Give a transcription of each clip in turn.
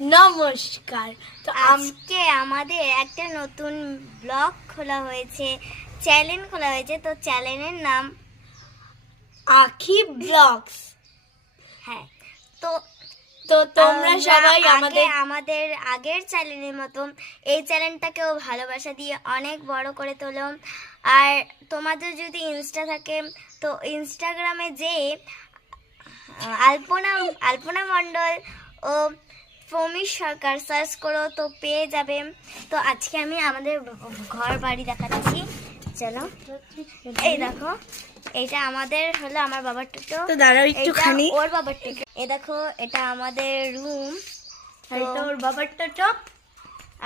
নমস্কার। তো আজকে আমাদের একটা নতুন ব্লগ খোলা হয়েছে, চ্যানেল খোলা হয়েছে। তো চ্যানেলের নাম আখি ব্লগস। হ্যাঁ, তো তো তোমরা সবাই আমাদের আগের চ্যানেলের মতন এই চ্যানেলটাকেও ভালোবাসা দিয়ে অনেক বড় করে তোলো। আর তোমাদের যদি ইনস্টা থাকে তো ইনস্টাগ্রামে যে আলপনা মণ্ডল ও প্রমিশ সরকার সার্চ করো তো পেয়ে যাবে। তো আজকে আমি আমাদের ঘর বাড়ি দেখাচ্ছি, চলো। এই দেখো, এটা আমাদের হলো আমার বাবার টোটো। তো দাঁড়াও একটুখানি, ওর বাবার টোটো। এই দেখো, এটা আমাদের রুম, এটা ওর বাবার টোটো।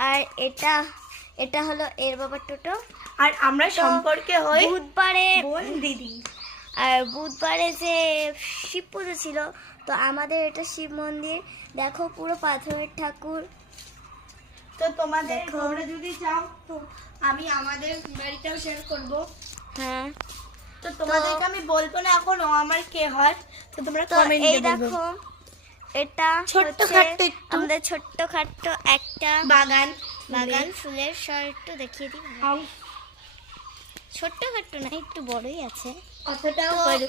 আর এটা হলো এর বাবার টোটো। আর আমরা সম্পর্কে হই বুধবারে বোন দিদি। আর বুধবারে যে শিব পুজো ছিল, তো আমাদের এটা শিব মন্দির। দেখো, পুরো পাথরের ঠাকুর। তো তোমাদের তোমরা যদি চাও তো আমি আমাদের বাড়িটাও শেয়ার করব। হ্যাঁ, তো তোমাদেরকে আমি বলবো না এখন ও আমার কে হয়, তো তোমরা তো কমেন্টে এই বলবে। দেখো, এটা ছোট্টখাট্টো একটু আমাদের ছোট্টখাট্টো একটা বাগান ফুলের শহর। একটু দেখিয়ে দিই। ছোট্টখাট্টো না, একটু বড়ই আছে। অতটাও বড়।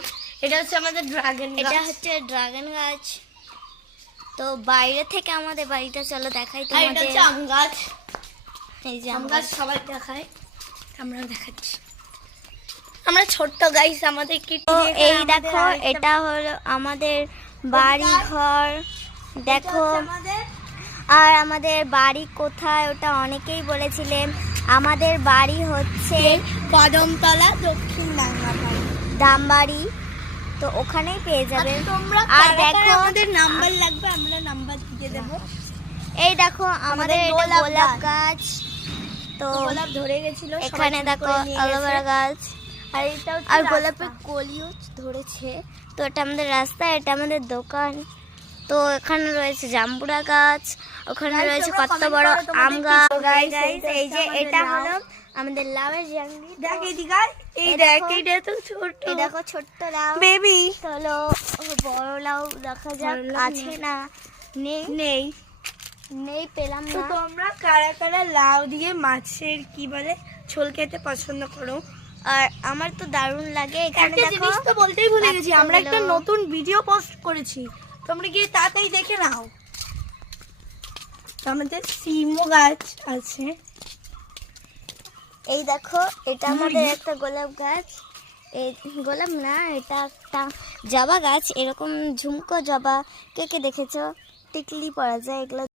এটা হচ্ছে আমাদের ড্রাগন গাছ। এটা হচ্ছে ড্রাগন গাছ। তো বাইরে থেকে আমাদের বাড়িটা চলো দেখাই আর এটা তোমাদের। হচ্ছে আম গাছ। এই যে আম গাছ সবাই দেখায়, আমরাও দেখাচ্ছি। আমরা ছোট্ট গাইস, আমাদের কি তো এই দেখো, এটা হলো আমাদের বাড়ি ঘর। দেখো, আর আমাদের বাড়ি কোথায় ওটা অনেকেই বলেছিলেন। আমাদের বাড়ি হচ্ছে কদমতলা, দক্ষিণ রাঙ্গামাটি, দামবাড়ি। তো ওখানেই পেয়ে যাবেন। তোমরা আর আর দেখো, দেখো আমাদের নাম্বার লাগবে, আমরা নাম্বার দিয়ে দেব। এই দেখো আমাদের এটা গোলাপ গোলাপ গাছ। তো গোলাপ ধরে গেছিল, এখানে দেখো অ্যালোভেরা গাছ, আর এটা হচ্ছে আর গোলাপের কলিও ধরেছে। তো এটা আমাদের রাস্তা, এটা আমাদের দোকান। তো এখানে রয়েছে জাম্বুরা গাছ, ওখানে রয়েছে কত বড় আম গাছ। গাইস, এই যে এটা হলো আমাদের লাউয়ের জাংলি। দেখ এদিকে, এই দেখ, এটা তো ছোট। এই দেখো ছোট্ট লাউ, বেবি। চলো বড় লাউ দেখা যাক। বড় লাউ আছে না, নেই নেই পেলাম তো না। তোমরা কারা কারা লাউ দিয়ে মাছের কি বলে ঝোল খেতে পছন্দ করো? আর আমার তো দারুণ লাগে। এখানে একটা দেখো, জিনিস তো বলতেই ভুলে গেছি, আমরা একটা পাতাগুলো। নতুন ভিডিও পোস্ট করেছি, তোমরা গিয়ে তাড়াতাড়ি দেখে নাও। তো আমাদের সিমও গাছ আছে। এই দেখো, এটা আমাদের একটা গোলাপ গাছ। এই গোলাপ না, এটা একটা জবা গাছ। এরকম ঝুমকো জবা কে কে দেখেছো? টিকলি পড়া যায় এগুলো।